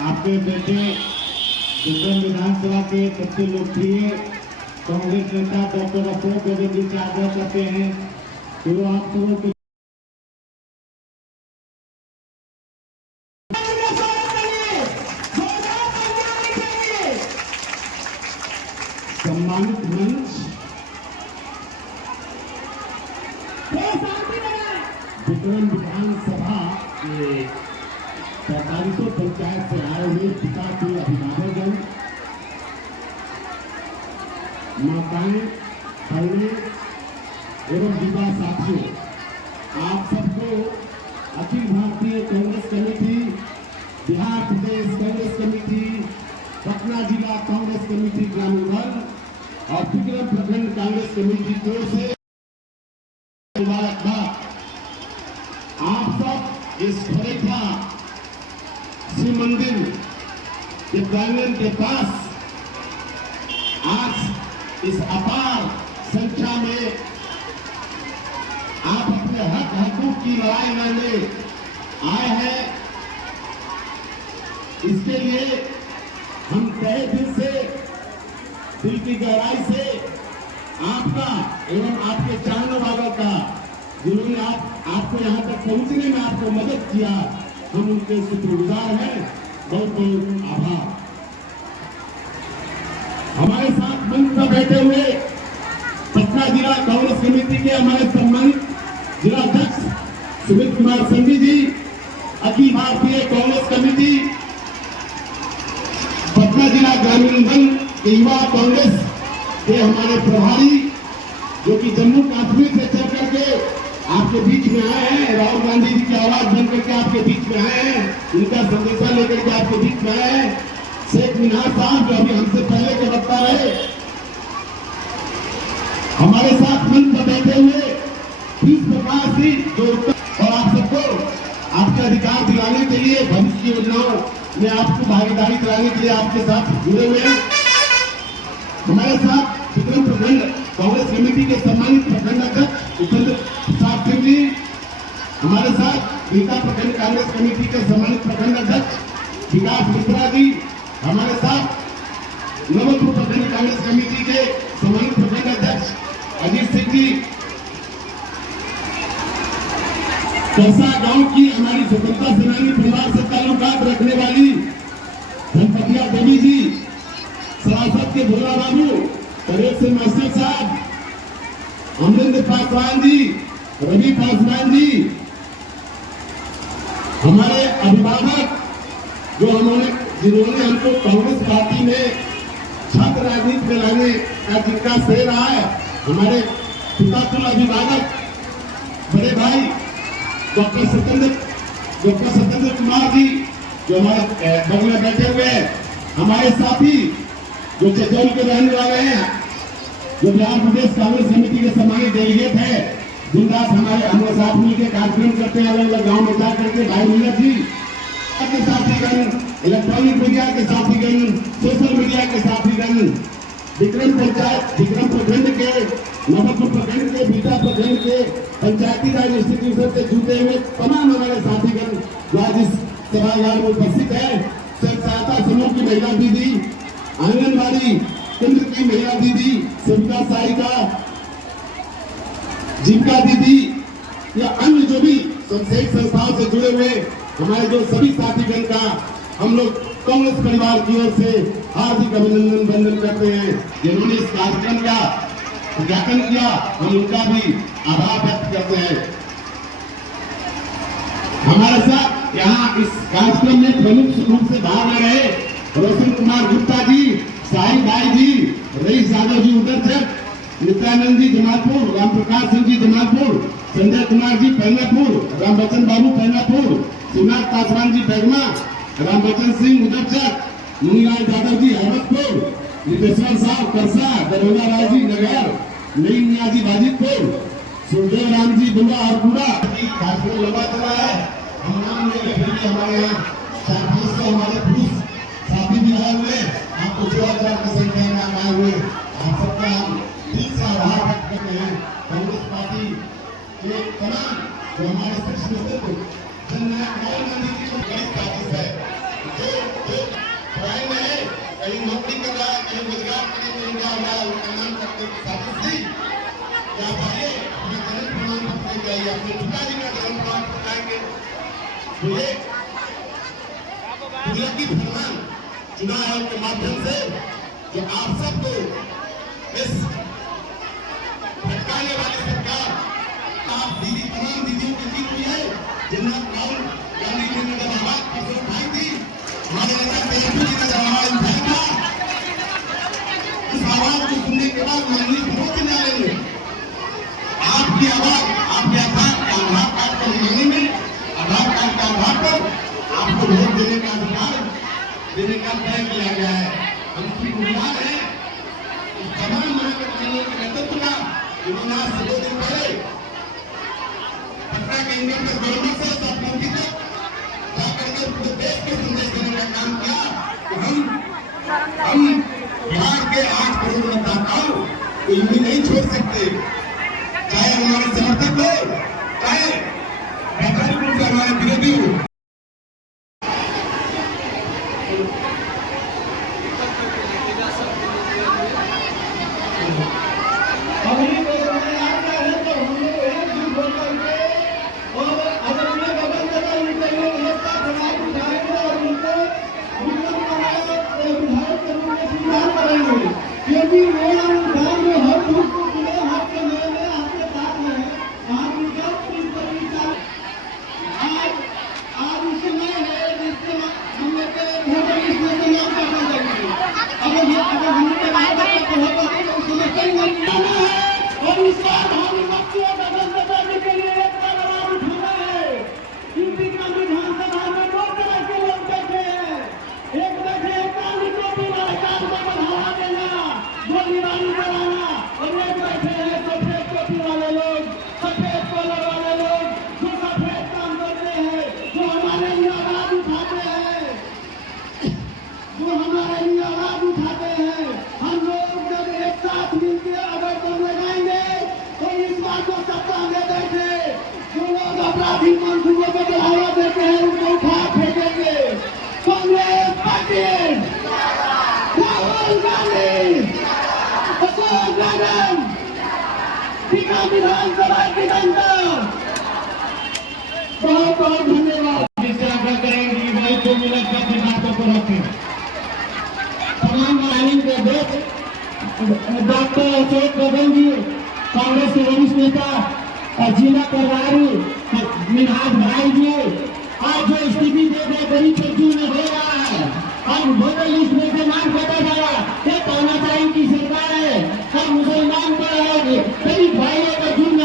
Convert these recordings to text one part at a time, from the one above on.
आपके बेटे विक्रम विधानसभा के सबसे लोकप्रिय कांग्रेस नेता डॉक्टर अशोक गहलोत जी से आग्रह करते हैं कि वो आप सबों के सम्मानित मंच विक्रम विधानसभा के 45 पंचायत से आए हुए पिता के अभिभावकगण, माताएं, बहनें एवं युवा साथियों, आप सबको अखिल भारतीय कांग्रेस कमेटी, बिहार प्रदेश कांग्रेस कमेटी, पटना जिला कांग्रेस कमेटी ग्रामीण वर्ग और विक्रम प्रखंड कांग्रेस कमेटी की ओर से मुबारकबाद। आप सब इस खरेखा शिव मंदिर के प्रांगण के पास आज इस अपार संख्या में आप अपने हकूक की लड़ाई लड़ने आए हैं। इसके लिए हम तहे दिल से, दिल की गहराई से आपका एवं आपके चाहने वालों का, जिन्होंने आपको यहाँ तक पहुंचने में आपको मदद किया, हम उनके शुक्रगुजार हैं। बहुत बहुत आभार। हमारे साथ मंच पर बैठे हुए पटना जिला कांग्रेस कमेटी के हमारे सम्मानित जिला अध्यक्ष सुमित कुमार संघवी जी, अखिल भारतीय कांग्रेस कमेटी पटना जिला ग्रामीण मंच के युवा कांग्रेस के हमारे प्रभारी, जो कि जम्मू कश्मीर से चल करके आपके बीच में आए हैं, राहुल गांधी जी की आवाज बन करके आपके बीच में आए हैं, उनका संदेशा लेकर के आपके बीच में आए हैं। शेख मिनार साहब जो अभी हमसे पहले के वक्ता रहे, हमारे साथ मंच पर बैठे हुए इस प्रकार से जो और आप सबको आपके अधिकार दिलाने के लिए, भविष्य की योजनाओं में आपको भागीदारी कराने के लिए आपके साथ जुड़े हुए हैं। हमारे साथ विक्रम प्रखंड कांग्रेस कमेटी के सम्मानित प्रखंड अध्यक्ष उपेंद्र प्रसाद सिंह जी, हमारे साथ रीता प्रखंड कांग्रेस कमेटी के सम्मानित प्रखंड अध्यक्ष विकास मिश्रा जी, हमारे साथ नवलपुर प्रखंड कांग्रेस कमेटी के सम्मानित प्रखंड अध्यक्ष अजीत सिंह जी, परसा गांव की हमारी स्वतंत्रता सेनानी परिवार से ताल्लुकात रखने वाली धनपतिया देवी जी, सरासत के भोला बाबू, परेड से मास्टर साहब, अमरिंदर पासवान जी, रवि पासवान जी, हमारे अभिभावक जिन्होंने हमको कांग्रेस पार्टी में छात्र राजनीति में लाने का जिनका श्रेय रहा है, हमारे पिता अभिभावक बड़े भाई डॉक्टर सत्येंद्र कुमार जी, जो हमारे बगल में बैठे हुए हैं, हमारे साथी जो चचौल के रहने वाले हैं, जो बिहार प्रदेश कांग्रेस समिति के सम्मानित डेलीगेट है, दिन रात हम साथ मिलकर कार्यक्रम करते हैं, अलग अलग गाँव में जाकर के भाई मीना जी के साथीगण, इलेक्ट्रॉनिक मीडिया के साथीगण, सोशल मीडिया के साथीगण, विक्रम प्रखंड के, नवलपुर प्रखंड के, बीटा प्रखंड के पंचायती राज इंस्टीट्यूशन से जुड़े हुए तमाम हमारे साथीगण जो आज इस सभागार में उपस्थित है, स्वयं सहायता समूह की महिला दीदी, आंगनबाड़ी केंद्र की महिला दीदी, सेविका सहायिका, जीविका दीदी या अन्य जो भी संस्थायिक संस्थाओं से जुड़े हुए हमारे जो सभी साथीगण का हम लोग कांग्रेस परिवार की ओर से हार्दिक अभिनंदन वंदन करते हैं। जिन्होंने इस कार्यक्रम का उद्घाटन किया, हम उनका भी आभार व्यक्त करते हैं। हमारे साथ यहाँ इस कार्यक्रम में प्रमुख रूप से भाग ले रहे रोशन कुमार गुप्ता जी, साहिब भाई जी, रईस यादव जी उदरचक, नित्यानंद जी जमालपुर, राम प्रकाश सिंह जी जमालपुर, संजय कुमार जी पैनापुर, राम बच्चन बाबू पैनापुर, शिवनाथ पासवान जी बैगमा, राम बच्चन सिंह उदरचक, मुनीलाल यादव जी अहमदपुर, नितेश्वर साहब करसा, दरोगा राय जी नगर, नईम मियाँ जी बाजितपुर, सुखदेव राम जी बुला और पूरा कार्यक्रम लंबा चला है। हम नाम लेंगे फिर भी हमारे यहाँ 400 हमारे पुरुष साथी भी आए हुए, आपको 2000 की संख्या में आए हुए, आप सबका हम दिल से आभार व्यक्त करते हैं। कांग्रेस पार्टी के तमाम जो हमारे शीर्ष नेतृत्व जननायक राहुल गांधी जी की बड़ी ताकत है, जो कहीं नौकरी कर रहा है, कहीं रोजगार के लिए मिल रहा है, प्रमाण पत्र की साजिश थी। क्या चाहिए? अपने जन्म प्रमाण पत्र चाहिए, अपने पिताजी का जन्म प्रमाण पत्र लाएंगे। तो ये कुदरती फरमान चुनाव आयोग के माध्यम से जो आप सबको इस भटकाने वाली सरकार, आप दीदी तमाम दीदियों की जीत हुई है, जिन्हें राहुल गांधी जी ने जब आवाज परसों उठाई थी, हमारे नेता तेजस्वी जी ने जब आवाज उठाई था, उस आवाज को सुनने के बाद माननीय सर्वोच्च न्यायालय ने आपकी आवाज, आपके आधार कार्ड पर मांगने में आधार कार्ड के आधार पर आपको वोट देने का अधिकार देने का तय किया गया है। हम शुक्रगुजार हैं तमाम महागठबंधनों के नेतृत्व का, जिन्होंने आज से 2 दिन पहले पटना के इंडियन के गवर्नर से सप्तमी तक जाकर के पूरे देश को संदेश देने का काम किया कि हम बिहार के 8 करोड़ मतदाताओं को यूं नहीं छोड़ सकते, चाहे हमारे समर्थक हो, चाहे वैचारिक रूप से हमारे विरोधी हो। क्योंकि मेरा गाँव में हर दूर को खुले हाथ के मेरे आपके साथ में आप जब इस तरीका आज समय है जिससे हम लोग के वोटर लिस्ट में से नाम काटा जाएंगे। अगर हम लोग के नाम काटा तो होगा तो उसमें कई नहीं जाना है और इस बार हम बच्चों का बदलने के लिए एक कदम उठाना है। यूपी का विधानसभा में 2 तरह के लोग बैठे हैं। एक बैठे काली टोपी वाले काम को बढ़ावा देना, गोलीबारी कराना, और एक बैठे हैं सफेद टोपी वाले लोग, सफेद कॉलर वाले लोग जो सफेद काम करते हैं, जो हमारे लिए आवाज उठाते हैं, जो हमारे लिए आवाज उठाते हैं। हम लोग जब एक साथ मिलकर अगर दम लगाएंगे तो इस बार जो सत्ता में बैठे जो लोग अपराधी मंसूबों को बढ़ावा देते हैं उनको उठा फेंकेंगे। कांग्रेस पार्टी, राहुल गांधी, अशोक यादव, टीका विधानसभा की जनता, बहुत बहुत धन्यवाद। जिससे आग्रह करेंगे कि भाई 2 मिनट का बातों को रखें। तमाम लाइन के दोस्त डॉक्टर अशोक यादव जी, कांग्रेस के वरिष्ठ नेता, जिला प्रभारी मिनहाज भाई जी, आज जो स्थिति देख रहे गरीब पेंशन में हो रहा है, हम वोटर लिस्ट में से नाम कटा गया, ये तानाशाही की सरकार है। हम मुसलमान को गरीब भाइयों का जुर्म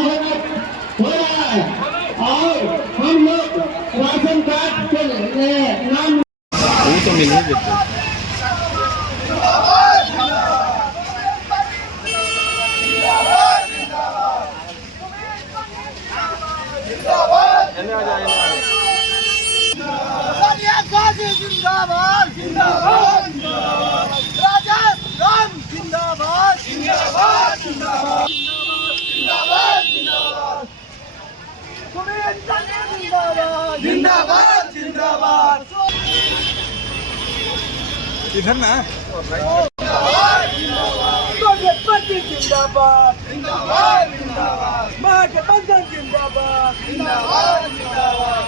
हो रहा है और हम लोग राशन कार्ड के नाम वो तो मिल नहीं देते। सोनिया गांधी जिंदाबाद जिंदाबाद जिंदाबाद, राजेश राम जिंदाबाद जिंदाबाद जिंदाबाद जिंदाबाद जिंदाबाद, सुनील चंद्र जिंदाबाद जिंदाबाद जिंदाबाद, इधर ना कांग्रेस पार्टी जिंदाबाद जिंदाबाद जिंदाबाद, महागठबंधन जिंदाबाद जिंदाबाद जिंदाबाद,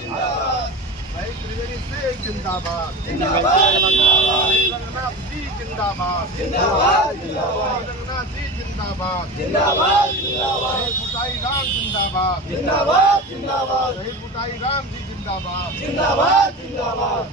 जिंदाबाद भाई त्रिवेणी सिंह जिंदाबाद जिंदाबाद जिंदाबाद, रंगनाथ जी जिंदाबाद जिंदाबाद जिंदाबाद, रंगनाथ जी जिंदाबाद जिंदाबाद जिंदाबाद, बुटाई राम जिंदाबाद जिंदाबाद जिंदाबाद, बुटाई राम जी जिंदाबाद जिंदाबाद जिंदाबाद,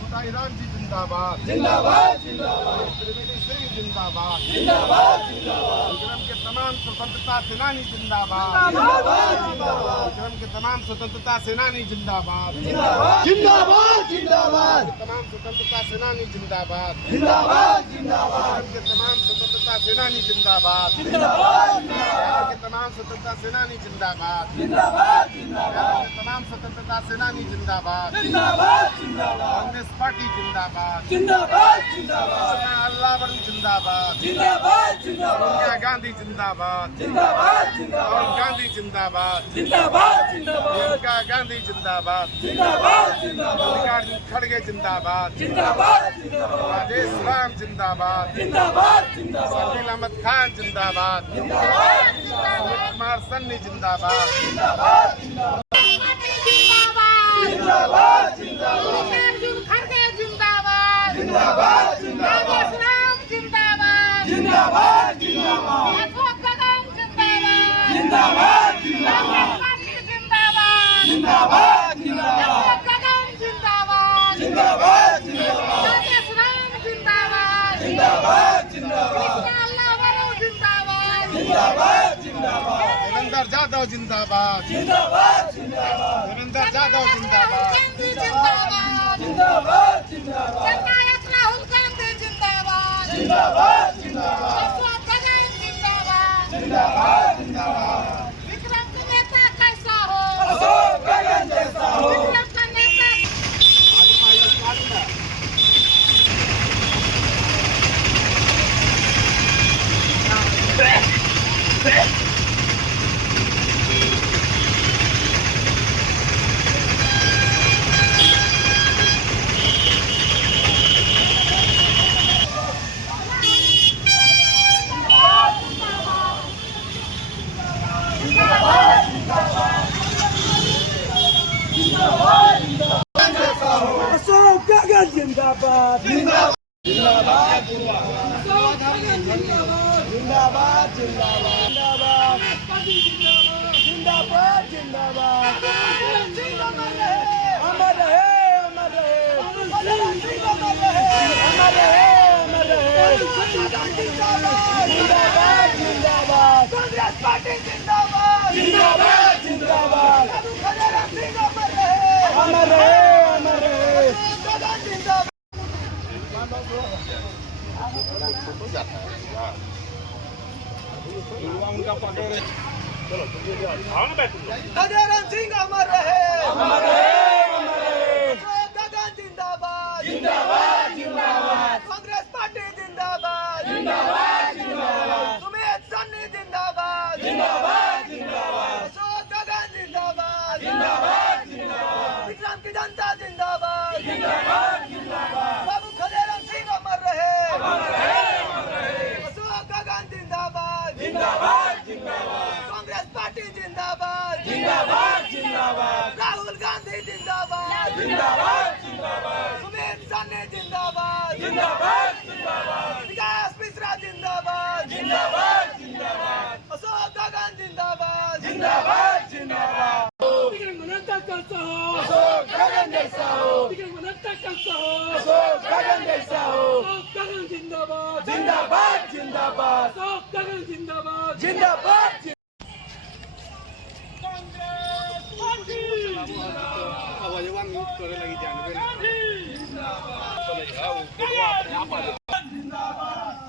बुटाई राम जी जिंदाबाद जिंदाबाद जिंदाबाद, त्रिवेणी सिंह जिंदाबाद जिंदाबाद जिंदाबाद, विक्रम के तमाम स्वतंत्रता सेनानी जिंदाबाद जिंदाबाद जिंदाबाद, विक्रम के तमाम स्वतंत्रता सेनानी जिंदाबाद जिंदाबाद जिंदाबाद जिंदाबाद, तमाम स्वतंत्रता सेनानी जिंदाबाद जिंदाबाद जिंदाबाद, के तमाम स्वतंत्रता सेनानी जिंदाबाद जिंदाबाद जिंदाबाद, के तमाम स्वतंत्रता सेनानी जिंदाबाद जिंदाबाद जिंदाबाद, तमाम स्वतंत्रता सेनानी जिंदाबाद जिंदाबाद जिंदाबाद, कांग्रेस पार्टी पार्टी जिंदाबाद जिंदाबाद जिंदाबाद अल्लाह बड़ी जिंदाबाद जिंदाबाद जिंदाबाद सोनिया गांधी जिंदाबाद जिंदाबाद राहुल जिंदाबाद गांधी जिंदाबाद जिंदाबाद जिंदाबाद प्रियंका गांधी जिंदाबाद जिंदाबाद जिंदाबाद मल्लिकार्जुन खड़गे जिंदाबाद जिंदाबाद जिंदाबाद राजेश राम जिंदाबाद जिंदाबाद जिंदाबाद शकील अहमद खान जिंदाबाद जिंदाबाद कुमार सन्नी जिंदाबाद जिंदाबाद जिंदाबाद जिंदाबाद जिंदाबाद जिंदाबाद जिंदाबाद जिंदाबाद जिंदाबाद जिंदाबाद जिंदाबाद जिंदाबाद देवेंद्र जाधव जिंदाबाद जिंदाबाद जिंदाबाद देवेंद्र जाधव जिंदाबाद जिंदाबाद जिंदाबाद राहुल गांधी जिंदाबाद जिंदाबाद जिंदाबाद जिंदाबाद जिंदाबाद विक्रम का नेता कैसा हो अशोक गगन जैसा हो विक्रम का नेता अशोक गगन जिंदाबाद जिंदाबाद जिंदाबाद जिंदाबाद जिंदाबाद जिंदाबाद जिंदाबाद जिंदाबाद अमर रहे अमर रहे अमर रहे अमर रहे अमर रहे जिंदाबाद जिंदाबाद कांग्रेस पार्टी जिंदाबाद जिंदाबाद जिंदाबाद अमर रहे अमर रहे जिंदाबाद गगन सिंह अमर रहे अमर रहे अमर रहे गगन जिंदाबाद जिंदाबाद जिंदाबाद कांग्रेस पार्टी जिंदाबाद जिंदाबाद जिंदाबाद सुमित सन्नी जिंदाबाद जिंदाबाद जिंदाबाद अशोक गगन जिंदाबाद जिंदाबाद जिंदाबाद विक्रम की जनता जिंदाबाद जिंदाबाद जिंदाबाद बाबू खदेराम सिंह अमर रहे अमर रहे अशोक गगन जिंदाबाद जिंदाबाद जिंदाबाद कांग्रेस पार्टी जिंदाबाद जिंदाबाद जिंदाबाद राहुल गांधी जिंदाबाद जिंदाबाद जिंदाबाद सुमित सन्नी जिंदाबाद जिंदाबाद जिंदाबाद विकास मिश्रा जिंदाबाद जिंदाबाद जिंदाबाद अशोक गगन जिंदाबाद जिंदाबाद जिंदाबाद अशोक गगन जैसा हो अशोक गगन जैसा हो जिंदाबाद जिंदाबाद जिंदाबाद जिंदाबाद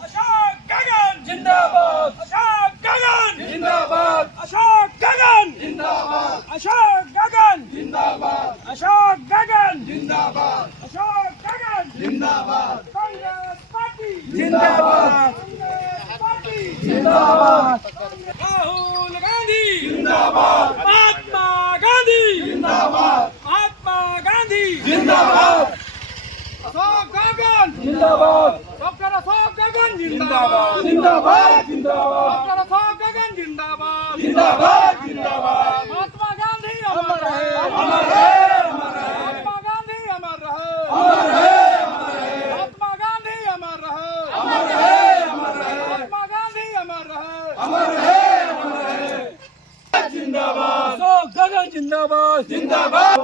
अशोक गगन जिंदाबाद अशोक गगन जिंदाबाद अशोक गगन जिंदाबाद अशोक गगन जिंदाबाद अशोक गगन जिंदाबाद अशोक गगन जिंदाबाद कांग्रेस पार्टी जिंदाबाद कांग्रेस पार्टी जिंदाबाद राहुल गांधी जिंदाबाद महात्मा गांधी जिंदाबाद महात्मा गांधी जिंदाबाद अशोक गगन जिंदाबाद डॉक्टर अशोक गगन जिंदाबाद जिंदाबाद जिंदाबाद डॉक्टर अशोक गगन जिंदाबाद जिंदाबाद जिंदाबाद महात्मा गांधी अमर रहे अमर रहे अमर रहे महात्मा गांधी अमर रहे अमर रहे अमर रहे महात्मा गांधी अमर रहे अमर रहे अमर रहे महात्मा गांधी अमर रहे अमर रहे अमर रहे जिंदाबाद अशोक गगन जिंदाबाद जिंदाबाद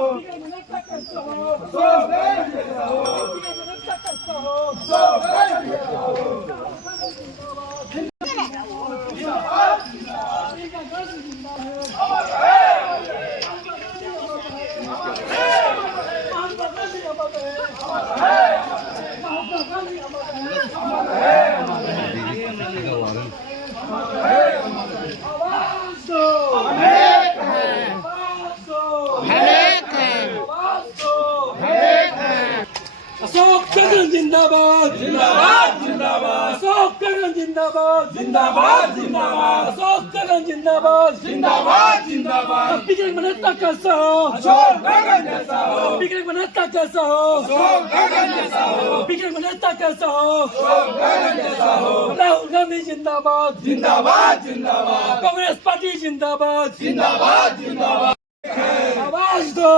अशोक गगन जिंदाबाद जिंदाबाद जिंदाबाद अशोक गगन जिंदाबाद जिंदाबाद जिंदाबाद अशोक गगन जिंदाबाद जिंदाबाद जिंदाबाद बिगड़ बनता कैसा हो अशोक गगन जैसा हो बिगड़ बनता कैसा हो अशोक गगन जैसा हो बिगड़ बनता कैसा हो अशोक गगन जैसा हो राहुल गांधी जिंदाबाद जिंदाबाद जिंदाबाद कांग्रेस पार्टी जिंदाबाद जिंदाबाद जिंदाबाद आवाज दो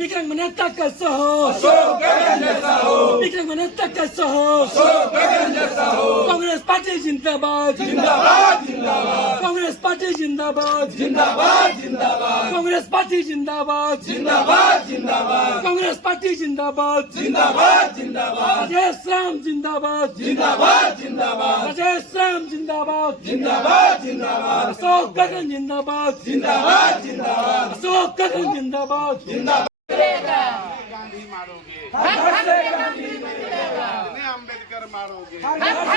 विक्रम नेता कैसा हो अशोक गगन जैसा हो विक्रम नेता कैसा हो अशोक गगन जैसा हो कांग्रेस पार्टी जिंदाबाद जिंदाबाद जिंदाबाद कांग्रेस पार्टी जिंदाबाद जिंदाबाद जिंदाबाद कांग्रेस पार्टी जिंदाबाद जिंदाबाद जिंदाबाद कांग्रेस पार्टी जिंदाबाद जिंदाबाद जिंदाबाद जय श्याम जिंदाबाद जिंदाबाद जिंदाबाद जय श्याम जिंदाबाद जिंदाबाद जिंदाबाद अशोक गगन जिंदाबाद जिंदाबाद जिंदाबाद अशोक गगन जिंदाबाद जिंदाबाद गांधी मारोगे हर घर से गांधी कितने अम्बेडकर मारोगे कितने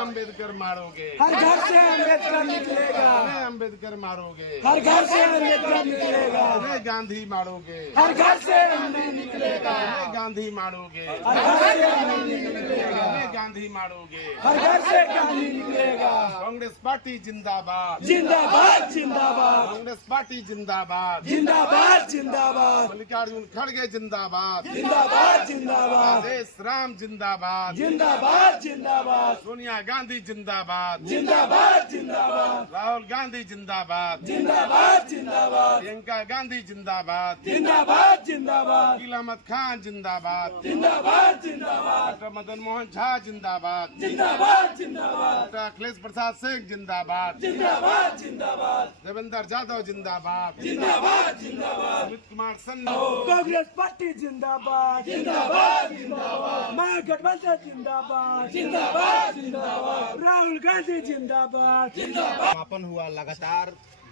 अम्बेडकर मारोगे हर घर से अम्बेडकर निकलेगा कितने अम्बेडकर मारोगे हर घर से अम्बेडकर निकलेगा कितने गांधी मारोगे हर घर से गांधी निकलेगा कितने गांधी मारोगे हर घर से गांधी निकलेगा कितने गांधी मारोगे हर घर से गांधी निकलेगा कांग्रेस पार्टी जिंदाबाद जिंदाबाद जिंदाबाद कांग्रेस पार्टी जिंदाबाद जिंदाबाद जिंदाबाद मल्लिकार्जुन खड़गे जिंदाबाद जिंदाबाद जिंदाबाद जय राम जिंदाबाद जिंदाबाद जिंदाबाद सोनिया गांधी जिंदाबाद जिंदाबाद जिंदाबाद राहुल गांधी जिंदाबाद जिंदाबाद जिंदाबाद प्रियंका गांधी जिंदाबाद जिंदाबाद जिंदाबाद वकील अहमद खान जिंदाबाद जिंदाबाद जिंदाबाद डॉक्टर मदन मोहन झा जिंदाबाद जिंदाबाद जिंदाबाद डॉक्टर अखिलेश प्रसाद सिंह जिंदाबाद जिंदाबाद जिंदाबाद देवेंद्र यादव जिंदाबाद जिंदाबाद जिंदाबाद अमित कुमार सिंह कांग्रेस पार्टी जिंदाबाद जिंदाबाद जिंदाबाद महागठबंधन जिंदाबाद जिंदाबाद जिंदाबाद राहुल गांधी जिंदाबाद जिंदाबाद समापन हुआ। लगातार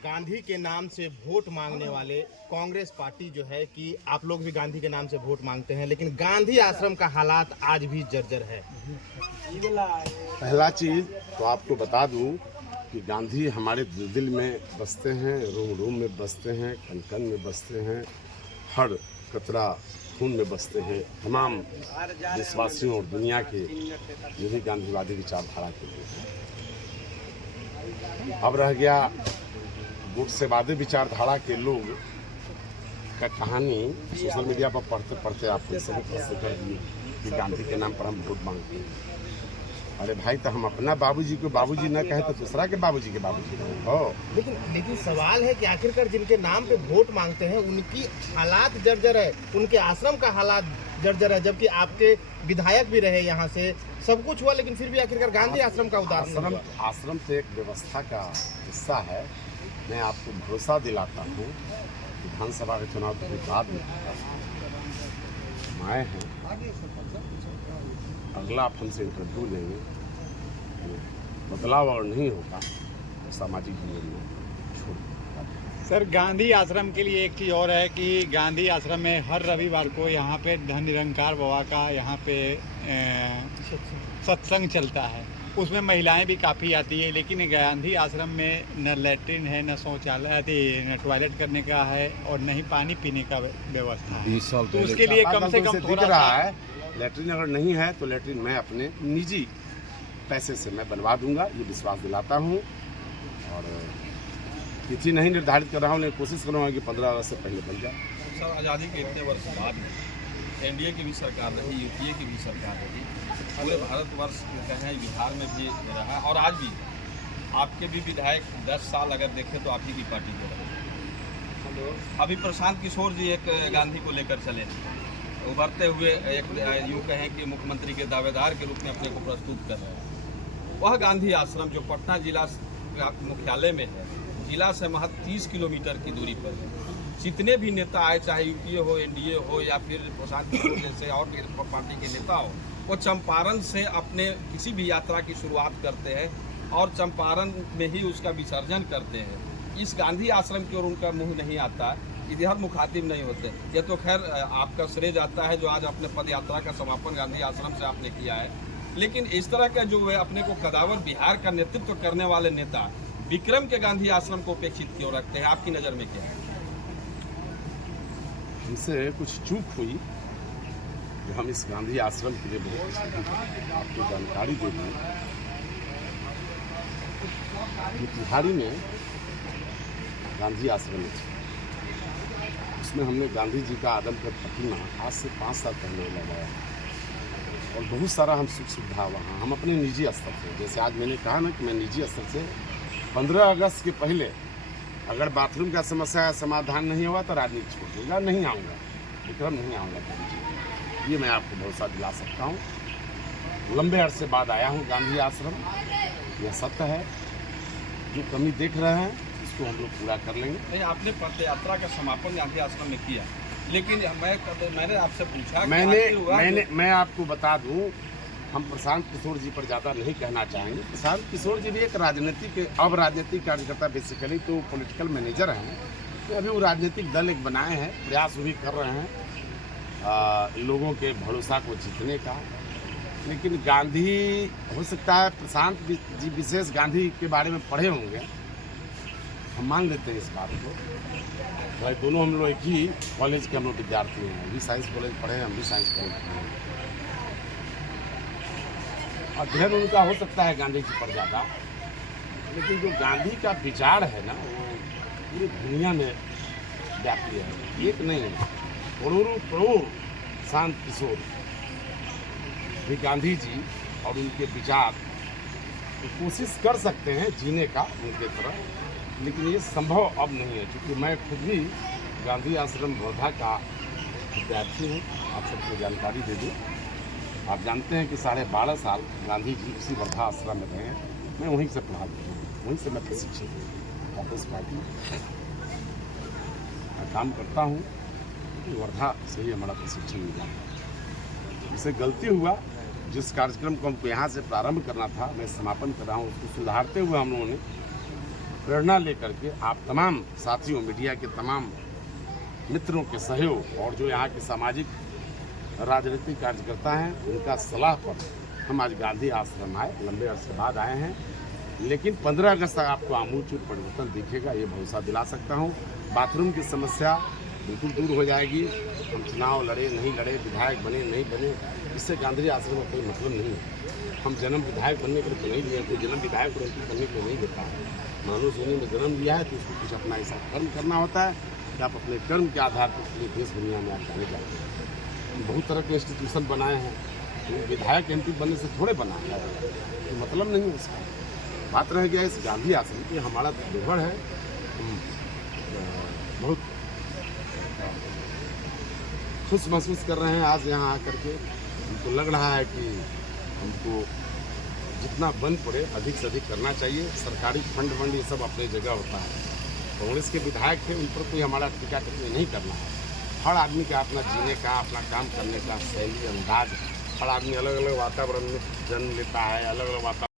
गांधी के नाम से वोट मांगने वाले कांग्रेस पार्टी जो है कि आप लोग भी गांधी के नाम से वोट मांगते हैं, लेकिन गांधी आश्रम का हालात आज भी जर्जर है। पहला चीज तो आपको बता दूं कि गांधी हमारे दिल में बसते हैं, रूम रूम में बसते हैं, कण कण में बसते हैं, हर कतरा खून में बसते हैं। तमाम देशवासियों और दुनिया के जो भी गांधीवादी विचारधारा के लोग हैं। अब रह गया गुट से वादे विचारधारा के लोग का कहानी सोशल मीडिया पर पढ़ते पढ़ते आपको सभी प्रश्न कर दिए कि गांधी के नाम पर हम वोट मांगते हैं। अरे भाई, तो हम अपना बाबूजी को बाबूजी न कहे तो दूसरा के बाबूजी हो। लेकिन सवाल है कि आखिरकार जिनके नाम पे वोट मांगते हैं उनकी हालात जर्जर है, उनके आश्रम का हालात जर्जर है, जबकि आपके विधायक भी रहे यहाँ से, सब कुछ हुआ, लेकिन फिर भी आखिरकार गांधी आश्रम का उदाहरण। आश्रम तो एक व्यवस्था का हिस्सा है। मैं आपको भरोसा दिलाता हूँ, विधानसभा के चुनाव के बाद में आए हैं, अगला आप हमसे इंटरव्यू लेंगे, बदलाव और नहीं होगा तो सामाजिक जीवन में छोड़। सर, गांधी आश्रम के लिए एक चीज़ और है कि गांधी आश्रम में हर रविवार को यहाँ पे धन निरंकार बाबा का यहाँ पे सत्संग चलता है, उसमें महिलाएं भी काफ़ी आती है, लेकिन गांधी आश्रम में न लैट्रिन है, न शौचालय, न टॉयलेट करने का है और न ही पानी पीने का व्यवस्था है। तो उसके लिए कम से कम थोड़ा रहा है। लैट्रिन अगर नहीं है तो लैट्रिन मैं अपने निजी पैसे से मैं बनवा दूंगा, ये विश्वास दिलाता हूँ। और तिथि नहीं निर्धारित कर रहा हूँ, लेकिन कोशिश करूँगा कि 15 अगस्त से पहले बन जाए। सर, आज़ादी के इतने वर्ष बाद एनडीए की भी सरकार रही, यूपीए की भी सरकार रही, पूरे भारतवर्ष में कहें, बिहार में भी रहा और आज भी आपके भी विधायक 10 साल अगर देखें तो आप ही की पार्टी के रहे। अभी प्रशांत किशोर जी एक गांधी को लेकर चले, उभरते हुए एक यूँ कहें कि मुख्यमंत्री के दावेदार के रूप में अपने को प्रस्तुत कर रहे हैं। वह गांधी आश्रम जो पटना जिला मुख्यालय में है, जिला से महज 30 किलोमीटर की दूरी पर है। जितने भी नेता आए, चाहे यूपीए हो, एनडीए हो या फिर प्रशांत किशोर जैसे और पार्टी के नेता हो, वो चंपारण से अपने किसी भी यात्रा की शुरुआत करते हैं और चंपारण में ही उसका विसर्जन करते हैं। इस गांधी आश्रम की ओर उनका मुँह नहीं आता, इधर मुखातिब नहीं होते। ये तो खैर आपका श्रेय जाता है जो आज अपने पद यात्रा का समापन गांधी आश्रम से आपने किया है, लेकिन इस तरह का जो वे अपने को कदावर बिहार का नेतृत्व करने वाले नेता विक्रम के गांधी आश्रम को उपेक्षित क्यों रखते हैं? आपकी नज़र में क्या है? हमसे कुछ चूक हुई जो हम इस गांधी आश्रम के लिए बहुत आपको जानकारी दे दें। तिहाड़ी में गांधी आश्रम है, उसमें हमने गांधी जी का आदमकद प्रतिमा आज से 5 साल पहले लगाया और बहुत सारा हम सुख सुविधा वहाँ हम अपने निजी स्तर से, जैसे आज मैंने कहा ना कि मैं निजी स्तर से 15 अगस्त के पहले अगर बाथरूम का समस्या का समाधान नहीं हुआ तो राजनीति छोड़ दूँगा, नहीं आऊँगा, विक्रम नहीं आऊँगा गांधी जी, ये मैं आपको भरोसा दिला सकता हूँ। लंबे अरसे बाद आया हूँ गांधी आश्रम, यह सत्य है। जो कमी देख रहे हैं इसको हम लोग पूरा कर लेंगे। नहीं, आपने पद यात्रा का समापन गांधी आश्रम में किया, लेकिन मैंने आपसे पूछा मैं आपको बता दूं, हम प्रशांत किशोर जी पर ज़्यादा नहीं कहना चाहेंगे। प्रशांत किशोर जी भी एक अब राजनीतिक कार्यकर्ता, बेसिकली तो पॉलिटिकल मैनेजर हैं, तो अभी वो राजनीतिक दल एक बनाए हैं, प्रयास भी कर रहे हैं लोगों के भरोसा को जीतने का। लेकिन गांधी, हो सकता है प्रशांत जी विशेष गांधी के बारे में पढ़े होंगे, हम मान लेते हैं इस बात को। भाई दोनों हम लोग एक ही कॉलेज के हम लोग विद्यार्थी हैं, भी साइंस कॉलेज पढ़े हैं, हम भी साइंस कॉलेज पढ़े हैं। अध्ययन उनका हो सकता है गांधी जी पर ज़्यादा, लेकिन जो गांधी का विचार है ना, वो पूरी दुनिया में व्यापी है, एक नहीं है। करोड़ों शांत किशोर भी गांधी जी और उनके विचार कोशिश कर सकते हैं जीने का उनके तरह, लेकिन ये संभव अब नहीं है, क्योंकि मैं खुद भी गांधी आश्रम वर्धा का विद्यार्थी हूँ। आप सबको जानकारी दे दूँ, आप जानते हैं कि 12.5 साल गांधी जी उसी वर्धा आश्रम में रहे हैं। मैं वहीं से पढ़ा हूँ, वहीं से मैं प्रशिक्षित हूँ, कांग्रेस पार्टी मैं काम करता हूँ, वर्धा से ही हमारा प्रशिक्षण मिला। इससे गलती हुआ, जिस कार्यक्रम को हमको यहाँ से प्रारंभ करना था, मैं समापन कर रहा हूँ, उसको सुधारते हुए हम लोगों ने प्रेरणा लेकर के आप तमाम साथियों, मीडिया के तमाम मित्रों के सहयोग और जो यहाँ के सामाजिक राजनीतिक कार्यकर्ता हैं, उनका सलाह पर हम आज गांधी आश्रम आए, लंबे अरसे बाद आए हैं। लेकिन 15 अगस्त तक आपको आमूलचूल परिवर्तन दिखेगा, ये भरोसा दिला सकता हूँ। बाथरूम की समस्या बिल्कुल दूर हो जाएगी। हम चुनाव लड़े नहीं लड़े, विधायक बने नहीं बने, इससे गांधी आश्रम का कोई मतलब नहीं है। हम जन्म विधायक बनने के लिए तो नहीं लिए, कोई जन्म विधायक को बनने के लिए नहीं देता है। मानव श्रेणी में जन्म लिया है तो उसको कुछ अपना ऐसा कर्म करना होता है कि आप अपने कर्म के आधार पर पूरे देश दुनिया में आप जाने जाते हैं। बहुत तरह के इंस्टीट्यूशन बनाए हैं, विधायक MP बनने से थोड़े बना है, तो मतलब नहीं है उसका। बात रह गया इस गांधी आश्रम की, हमारा धरोहर है। बहुत खुश महसूस कर रहे हैं आज यहाँ आकर के। हमको लग रहा है कि हमको जितना बन पड़े अधिक से अधिक करना चाहिए। सरकारी फंड ये सब अपनी जगह होता है। कांग्रेस के विधायक थे, उन पर कोई हमारा टीका टिप्पणी नहीं करना है। हर आदमी का अपना जीने का, अपना काम करने का शैली, अंदाज, हर आदमी अलग अलग वातावरण में जन्म लेता है, अलग अलग वातावरण।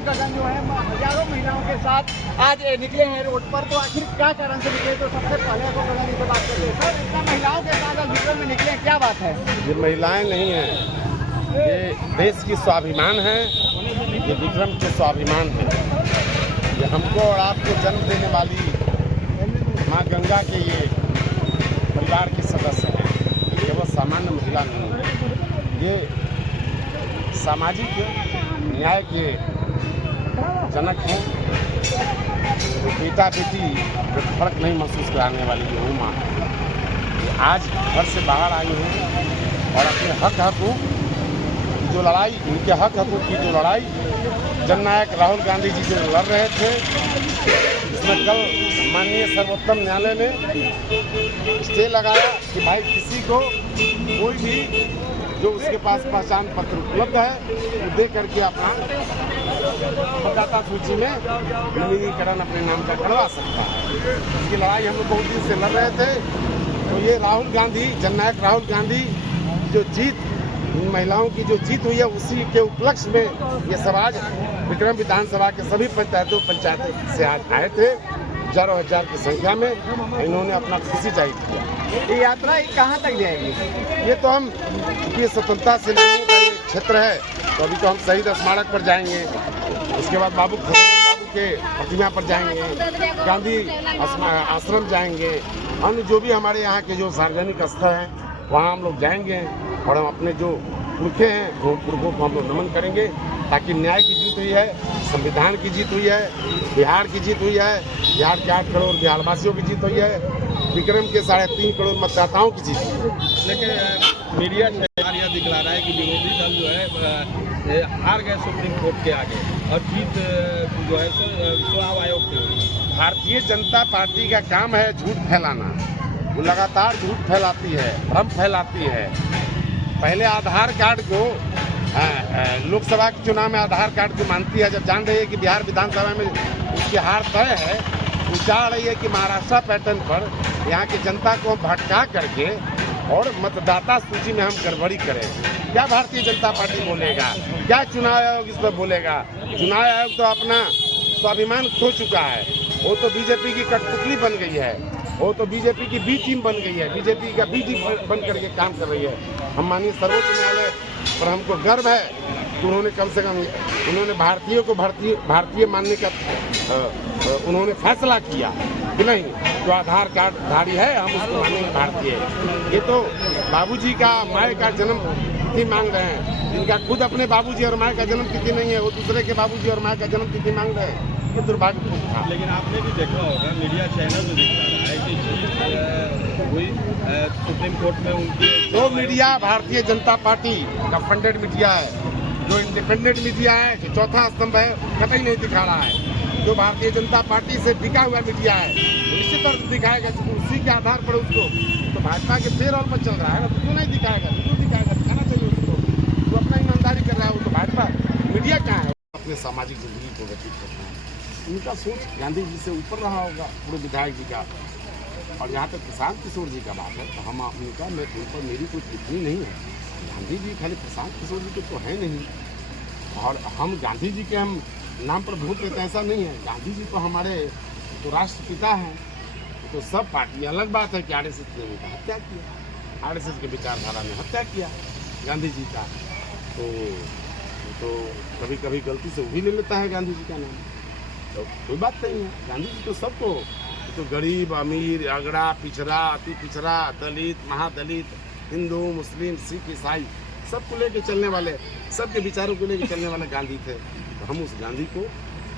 गगन जो है हजारों महिलाओं के साथ आज निकले हैं रोड पर, तो आखिर क्या कारण से निकले? तो सबसे पहले तो गगन से बात करते हैं। सर, इतना महिलाओं के साथ आज विक्रम में निकले, क्या बात है? ये महिलाएं नहीं हैं, ये देश की स्वाभिमान है, ये विक्रम के स्वाभिमान है। ये हमको और आपको जन्म देने वाली माँ गंगा के ये परिवार के सदस्य हैं। ये वो सामान्य महिला नहीं है, ये सामाजिक न्याय के जनक हैं। बेटा बेटी फर्क नहीं महसूस कराने वाली ये माँ, ये आज घर से बाहर आई हैं और अपने हक हकों की जो लड़ाई, उनके हक हकों की जो लड़ाई जननायक राहुल गांधी जी जो लड़ रहे थे, इसमें कल माननीय सर्वोच्च न्यायालय ने स्टे लगाया कि भाई किसी को कोई भी जो उसके पास पहचान पत्र उपलब्ध है वो दे करके अपना मतदाता सूची में नवीनीकरण अपने नाम का करवा सकता है। इसकी लड़ाई हम लोग बहुत दिन से लड़ रहे थे। तो ये राहुल गांधी, जननायक राहुल गांधी जो जीत, महिलाओं की जो जीत हुई है, उसी के उपलक्ष्य में ये समाज विक्रम विधानसभा के सभी पंचायतों से आज आए थे, हजारों हजार की संख्या में। इन्होंने अपना खुशी जाहिर किया। ये यात्रा कहाँ तक जाएगी? ये तो हम, ये स्वतंत्रता सेनानियों का ये क्षेत्र है, तो अभी तो हम शहीद स्मारक पर जाएंगे, उसके बाद बाबू के प्रतिमा पर जाएंगे, गांधी आश्रम जाएंगे, अन्य जो भी हमारे यहाँ के जो सार्वजनिक स्थल हैं वहाँ हम लोग जाएंगे और हम अपने जो पुरखे हैं वो पुरखों को हम लोग नमन करेंगे, ताकि न्याय की जीत हुई है, संविधान की जीत हुई है, बिहार की जीत हुई है, बिहार के 8 करोड़ बिहारवासियों की जीत हुई है, विक्रम के 3.5 करोड़ मतदाताओं की जीत हुई है। लेकिन मीडिया यह दिखला रहा है कि विरोधी दल जो है हार गए सुप्रीम कोर्ट के आगे और जीत जो है चुनाव आयोग की। भारतीय जनता पार्टी का काम है झूठ फैलाना, वो लगातार झूठ फैलाती है, भ्रम फैलाती है। पहले आधार कार्ड को लोकसभा के चुनाव में आधार कार्ड को मानती है, जब जान रही है कि बिहार विधानसभा में उसकी हार तय है, वो चाह रही है कि महाराष्ट्र पैटर्न पर यहाँ की जनता को भटका करके और मतदाता सूची में हम गड़बड़ी करें। क्या भारतीय जनता पार्टी बोलेगा? क्या चुनाव आयोग इस पर बोलेगा? चुनाव आयोग तो अपना स्वाभिमान खो चुका है, वो तो बीजेपी की कठपुतली बन गई है, वो तो बीजेपी की बी टीम बन गई है, बीजेपी का बी टीम बन करके काम कर रही है। हम माननीय सर्वोच्च न्यायालय पर हमको गर्व है कि उन्होंने कम से कम उन्होंने भारतीयों को भारतीय मानने का उन्होंने फैसला किया कि नहीं, जो आधार कार्ड धारी है हम उसको मानेंगे भारतीय। ये तो बाबूजी का, माए का जन्म तिथि मांग रहे हैं, जिनका खुद अपने बाबूजी और माए का जन्म तिथि नहीं है, वो दूसरे के बाबूजी और माए का जन्म तिथि मांग रहे हैं। ये दुर्भाग्यपूर्ण था। लेकिन आपने भी देखा होगा, मीडिया चैनल में दिखा रहा है कि हुई सुप्रीम कोर्ट में उनकी जो मीडिया भारतीय जनता पार्टी का फंडेड मीडिया है, जो इंडिपेंडेंट मीडिया है, जो चौथा स्तंभ है, कतई नहीं दिखा रहा है। जो भारतीय जनता पार्टी से बिका हुआ मीडिया है वो निश्चित तौर से दिखाएगा, उसी के आधार पर उसको तो भाजपा के पेरोल पर चल रहा है ना, तो क्यों नहीं दिखाएगा? क्यों दिखाएगा? दिखाना चाहिए उसको। वो अपना ईमानदारी कर रहा है, वो तो भाजपा मीडिया कहाँ है? अपने सामाजिक जिंदगी को व्यतीत करना है, उनका सोच गांधी जी से ऊपर रहा होगा, पूरे विधायक जी का। और यहाँ तक प्रशांत किशोर जी का बात है तो हम उनका, मैं उन पर मेरी कोई टिप्पणी नहीं है। गांधी जी खाली प्रशांत किशोर जी के तो है नहीं, और हम गांधी जी के हम नाम पर वोट देते ऐसा नहीं है। गांधी जी तो हमारे तो राष्ट्रपिता हैं। तो सब पार्टी, अलग बात है कि आरएसएस ने उनका हत्या किया, आरएसएस के विचारधारा में हत्या किया गांधी जी का, तो कभी कभी गलती से वो भी ले लेता है गांधी जी का नाम, तो कोई बात नहीं है। गांधी जी तो सबको, तो गरीब, अमीर, अगड़ा, पिछड़ा, अति पिछड़ा, दलित, महादलित, हिंदू, मुस्लिम, सिख, ईसाई, सबको लेके चलने वाले, सबके विचारों को लेके चलने वाले गांधी थे। तो हम उस गांधी को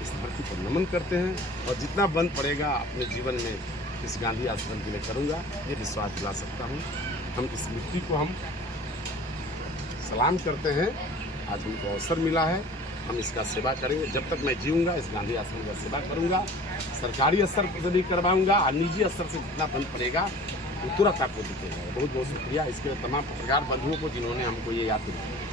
इस धरती पर नमन करते हैं, और जितना बन पड़ेगा अपने जीवन में इस गांधी आश्रम के लिए करूँगा, ये विश्वास दिला सकता हूँ। हम इस मिट्टी को हम सलाम करते हैं, आज उनको अवसर मिला है, हम इसका सेवा करेंगे। जब तक मैं जीऊँगा इस गांधी आश्रम का सेवा करूँगा, सरकारी स्तर पर भी करवाऊँगा, और निजी स्तर से जितना बन पड़ेगा वो तुरंत आपको दिखेगा। बहुत बहुत शुक्रिया इसके लिए तमाम पत्रकार बंधुओं को जिन्होंने हमको ये याद दिलाया।